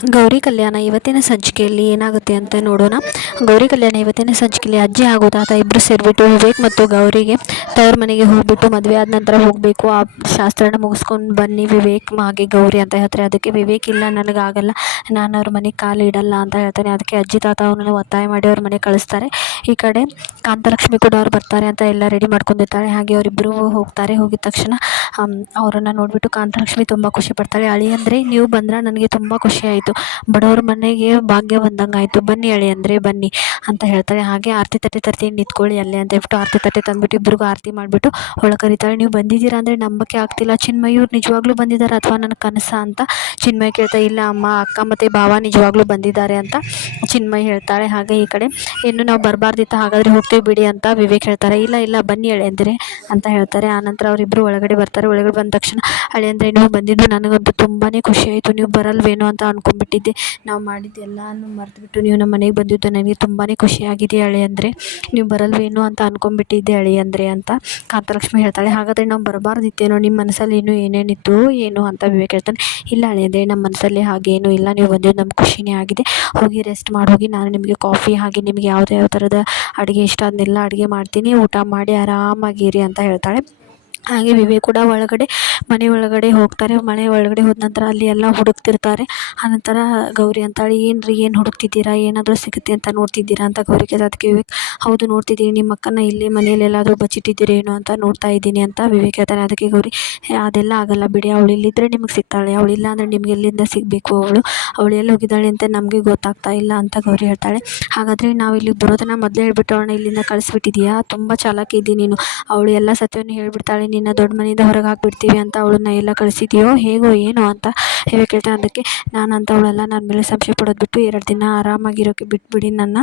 ಗೌರಿ ಕಲ್ಯಾಣ ಇವತ್ತಿನ ಸಂಚಿಕೆಯಲ್ಲಿ ಏನಾಗುತ್ತೆ ಅಂತ ನೋಡೋಣ. ಗೌರಿ ಕಲ್ಯಾಣ ಇವತ್ತಿನ ಸಂಚಿಕೆಯಲ್ಲಿ ಅಜ್ಜಿ ಹಾಗೂ ತಾತ ಇಬ್ಬರು ಸೇರಿಬಿಟ್ಟು ವಿವೇಕ್ ಮತ್ತು ಗೌರಿಗೆ ತವ್ರ ಮನೆಗೆ ಹೋಗ್ಬಿಟ್ಟು ಮದುವೆ ಆದ ನಂತರ ಹೋಗಬೇಕು, ಆ ಶಾಸ್ತ್ರನ ಮುಗಿಸ್ಕೊಂಡು ಬನ್ನಿ ವಿವೇಕ್ ಹಾಗೆ ಗೌರಿ ಅಂತ ಹೇಳ್ತಾರೆ. ಅದಕ್ಕೆ ವಿವೇಕ್ ಇಲ್ಲ ನನಗಾಗಲ್ಲ, ನಾನು ಅವ್ರ ಮನೆಗೆ ಕಾಲು ಇಡಲ್ಲ ಅಂತ ಹೇಳ್ತಾನೆ. ಅದಕ್ಕೆ ಅಜ್ಜಿ ತಾತ ಅವನನ್ನು ಒತ್ತಾಯ ಮಾಡಿ ಅವ್ರ ಮನೆಗೆ ಕಳಿಸ್ತಾರೆ. ಈ ಕಡೆ ಕಾಂತಲಕ್ಷ್ಮಿ ಕೂಡ ಅವ್ರು ಬರ್ತಾರೆ ಅಂತ ಎಲ್ಲ ರೆಡಿ ಮಾಡ್ಕೊಂಡಿರ್ತಾಳೆ. ಹಾಗೆ ಅವರಿಬ್ಬರು ಹೋಗ್ತಾರೆ. ಹೋಗಿದ ತಕ್ಷಣ ಅವರನ್ನು ನೋಡಿಬಿಟ್ಟು ಕಾಂತಲಕ್ಷ್ಮಿ ತುಂಬ ಖುಷಿ ಪಡ್ತಾಳೆ. ಅಳಿಯಂದರೆ ನೀವು ಬಂದ್ರೆ ನನಗೆ ತುಂಬ ಖುಷಿ ಆಯಿತು, ಬಡವ್ರ ಮನೆಗೆ ಭಾಗ್ಯ ಬಂದಂಗೆ ಆಯಿತು, ಬನ್ನಿ ಅಳಿಯಂದರೆ ಬನ್ನಿ ಅಂತ ಹೇಳ್ತಾಳೆ. ಹಾಗೆ ಆರತಿ ತಟ್ಟೆ ತರ್ತೀನಿ ನಿಂತ್ಕೊಳ್ಳಿ ಅಲ್ಲೇ ಅಂತ ಹೇಳ್ಬಿಟ್ಟು ಆರತಿ ತಟ್ಟೆ ತಂದುಬಿಟ್ಟು ಇಬ್ಬರಿಗೂ ಆರತಿ ಮಾಡಿಬಿಟ್ಟು ಒಳಗೆ ಕರೀತಾಳೆ. ನೀವು ಬಂದಿದ್ದೀರಾ ಅಂದರೆ ನಂಬಕ್ಕೆ ಆಗ್ತಿಲ್ಲ, ಚಿನ್ಮಯೂರು ನಿಜವಾಗ್ಲೂ ಬಂದಿದ್ದಾರೆ ಅಥವಾ ನನ್ನ ಕನಸ ಅಂತ ಚಿನ್ಮಯ್ ಕೇಳ್ತಾ. ಇಲ್ಲ ಅಮ್ಮ, ಅಕ್ಕ ಮತ್ತು ಭಾವ ನಿಜವಾಗ್ಲೂ ಬಂದಿದ್ದಾರೆ ಅಂತ ಚಿನ್ಮಯ್ ಹೇಳ್ತಾಳೆ. ಹಾಗೆ ಈ ಕಡೆ ಇನ್ನು ನಾವು ಬರಬಾರ್ದಿತ್ತ, ಹಾಗಾದರೆ ಹೋಗ್ತೀವಿ ಬಿಡಿ ಅಂತ ವಿವೇಕ್ ಹೇಳ್ತಾರೆ. ಇಲ್ಲ ಇಲ್ಲ ಬನ್ನಿ ಅಳಿಯಂದರೆ ಅಂತ ಹೇಳ್ತಾರೆ. ಆನಂತರ ಅವರಿಬ್ಬರು ಒಳಗಡೆ ಬರ್ತಾರೆ. ಒಳಗಡೆ ಬಂದ ತಕ್ಷಣ ಅಳಿಯಂದರೆ ನೀವು ಬಂದಿದ್ದು ನನಗಂತೂ ತುಂಬಾ ಖುಷಿ ಆಯಿತು, ನೀವು ಬರಲ್ವೇನೋ ಅಂತ ಅಂದ್ಕೊಂಡ್ಬಿಟ್ಟಿದ್ದೆ, ನಾವು ಮಾಡಿದ್ದೆಲ್ಲನೂ ಮರೆತುಬಿಟ್ಟು ನೀವು ನಮ್ಮ ಮನೆಗೆ ಬಂದಿದ್ದು ನನಗೆ ತುಂಬಾ ಖುಷಿಯಾಗಿದೆ ಅಳಿಯಂದರೆ, ನೀವು ಬರಲ್ವೇನೋ ಅಂತ ಅಂದ್ಕೊಂಡ್ಬಿಟ್ಟಿದ್ದೆ ಅಳಿಯಂದರೆ ಅಂತ ಕಾಂತಲಕ್ಷ್ಮಿ ಹೇಳ್ತಾಳೆ. ಹಾಗಾದರೆ ನಾವು ಬರಬಾರ್ದಿತ್ತೇನೋ, ನಿಮ್ಮ ಮನಸ್ಸಲ್ಲಿ ಇನ್ನೂ ಏನೇನಿತ್ತು ಏನು ಅಂತ ವಿವೇಕ್ ಹೇಳ್ತಾನೆ. ಇಲ್ಲ ಅಳಿಯಂದರೆ ನಮ್ಮ ಮನಸ್ಸಲ್ಲಿ ಹಾಗೇನೂ ಇಲ್ಲ, ನೀವು ಬಂದಿದ್ದು ನಮ್ಗೆ ಖುಷಿನೇ ಆಗಿದೆ, ಹೋಗಿ ರೆಸ್ಟ್ ಮಾಡಿ ಹೋಗಿ, ನಾನು ನಿಮಗೆ ಕಾಫಿ ಹಾಗೆ ನಿಮಗೆ ಯಾವ ಥರದ ಅಡುಗೆ ಇಷ್ಟ ಅದನ್ನೆಲ್ಲ ಅಡುಗೆ ಮಾಡ್ತೀನಿ, ಊಟ ಮಾಡಿ ಆರಾಮಾಗಿರಿ ಅಂತ ಹೇಳ್ತಾಳೆ. ಹಾಗೆ ವಿವೇಕ್ ಕೂಡ ಮನೆ ಒಳಗಡೆ ಹೋಗ್ತಾರೆ. ಮನೆ ಒಳಗಡೆ ಹೋದ ನಂತರ ಅಲ್ಲಿ ಎಲ್ಲ ಹುಡುಕ್ತಿರ್ತಾರೆ. ಆನಂತರ ಗೌರಿ ಅಂತಾಳೆ, ಏನು ಹುಡುಕ್ತಿದ್ದೀರಾ, ಏನಾದರೂ ಸಿಗುತ್ತೆ ಅಂತ ನೋಡ್ತಿದ್ದೀರಾ ಅಂತ ಗೌರಿ ಕೇಳ್ತಾಳೆ. ಅದಕ್ಕೆ ವಿವೇಕ್, ಹೌದು ನೋಡ್ತಿದ್ದೀನಿ, ನಿಮ್ಮ ಅಕ್ಕನ ಇಲ್ಲಿ ಮನೇಲಿ ಎಲ್ಲಾದರೂ ಬಚ್ಚಿಟ್ಟಿದ್ದೀರೇನೋ ಅಂತ ನೋಡ್ತಾ ಇದ್ದೀನಿ ಅಂತ ವಿವೇಕ್ ಹೇಳ್ತಾನೆ. ಅದಕ್ಕೆ ಗೌರಿ, ಅದೆಲ್ಲ ಆಗಲ್ಲ ಬಿಡಿ, ಅವಳು ಇಲ್ಲಿದ್ದರೆ ನಿಮಗೆ ಸಿಗ್ತಾಳೆ, ಅವಳಿಲ್ಲ ಅಂದರೆ ನಿಮ್ಗೆ ಎಲ್ಲಿಂದ ಸಿಗಬೇಕು, ಅವಳು ಎಲ್ಲಿ ಹೋಗಿದ್ದಾಳೆ ಅಂತ ನಮಗೆ ಗೊತ್ತಾಗ್ತಾ ಇಲ್ಲ ಅಂತ ಗೌರಿ ಹೇಳ್ತಾಳೆ. ಹಾಗಾದರೆ ನಾವು ಇಲ್ಲಿಗೆ ಬರೋದನ್ನು ಮೊದಲೇ ಹೇಳ್ಬಿಟ್ಟು ಅವಳನ್ನ ಇಲ್ಲಿಂದ ಕಳಿಸ್ಬಿಟ್ಟಿದೀಯಾ, ತುಂಬ ಚಾಲಾಕಿ ಇದ್ದೀನಿ ನೀನು, ಅವಳು ಎಲ್ಲ ಸತ್ಯವನ್ನು ಹೇಳ್ಬಿಡ್ತಾಳೆ, ನಿನ್ನ ದೊಡ್ಡ ಮನೆಯಿಂದ ಹೊರಗೆ ಹಾಕ್ಬಿಡ್ತೀವಿ ಅಂತ ಅವಳನ್ನ ಎಲ್ಲ ಕಳಿಸಿದೆಯೋ ಹೇಗೋ ಏನೋ ಅಂತ ವಿವೇಕ್ ಹೇಳ್ತಾನೆ. ಅದಕ್ಕೆ ನಾನು ಅಂಥವಳೆಲ್ಲ, ನನ್ನ ಮೇಲೆ ಸಂಶಯ ಪಡೋದು ಬಿಟ್ಟು 2 ದಿನ ಆರಾಮಾಗಿರೋಕ್ಕೆ ಬಿಟ್ಬಿಡಿ ನನ್ನ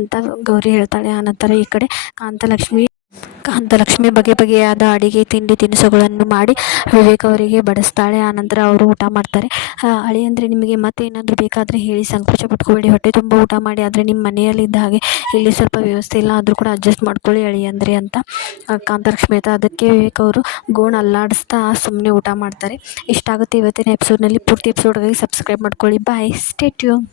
ಅಂತ ಗೌರಿ ಹೇಳ್ತಾಳೆ. ಆನಂತರ ಈ ಕಡೆ ಕಾಂತಲಕ್ಷ್ಮಿ ಬಗೆಯಾದ ಅಡಿಗೆ ತಿಂಡಿ ತಿನಿಸುಗಳನ್ನು ಮಾಡಿ ವಿವೇಕ್ ಅವರಿಗೆ ಬಡಿಸ್ತಾಳೆ. ಆನಂತರ ಅವರು ಊಟ ಮಾಡ್ತಾರೆ. ಅಳಿಯಂದರೆ ನಿಮಗೆ ಮತ್ತೆ ಏನಾದರೂ ಬೇಕಾದರೆ ಹೇಳಿ, ಸಂಕೋಚ ಪಟ್ಕೋಬೇಡಿ, ಹೊಟ್ಟೆ ತುಂಬ ಊಟ ಮಾಡಿ, ಆದರೆ ನಿಮ್ಮ ಮನೆಯಲ್ಲಿದ್ದ ಹಾಗೆ ಇಲ್ಲಿ ಸ್ವಲ್ಪ ವ್ಯವಸ್ಥೆ ಇಲ್ಲ, ಆದರೂ ಕೂಡ ಅಡ್ಜಸ್ಟ್ ಮಾಡ್ಕೊಳ್ಳಿ ಅಳಿಯಂದರೆ ಅಂತ ಕಾಂತಲಕ್ಷ್ಮಿ ಹೇಳ್ತಾ. ಅದಕ್ಕೆ ವಿವೇಕ್ ಅವರು ಗೋಣ್ ಅಲ್ಲಾಡಿಸ್ತಾ ಸುಮ್ಮನೆ ಊಟ ಮಾಡ್ತಾರೆ. ಇಷ್ಟ ಆಗುತ್ತೆ ಇವತ್ತಿನ ಎಪಿಸೋಡ್ನಲ್ಲಿ. ಪೂರ್ತಿ ಎಪಿಸೋಡ್ಗಾಗಿ ಸಬ್ಸ್ಕ್ರೈಬ್ ಮಾಡ್ಕೊಳ್ಳಿ. ಬಾಯ್, ಸ್ಟೇ ಟ್ಯೂನ್.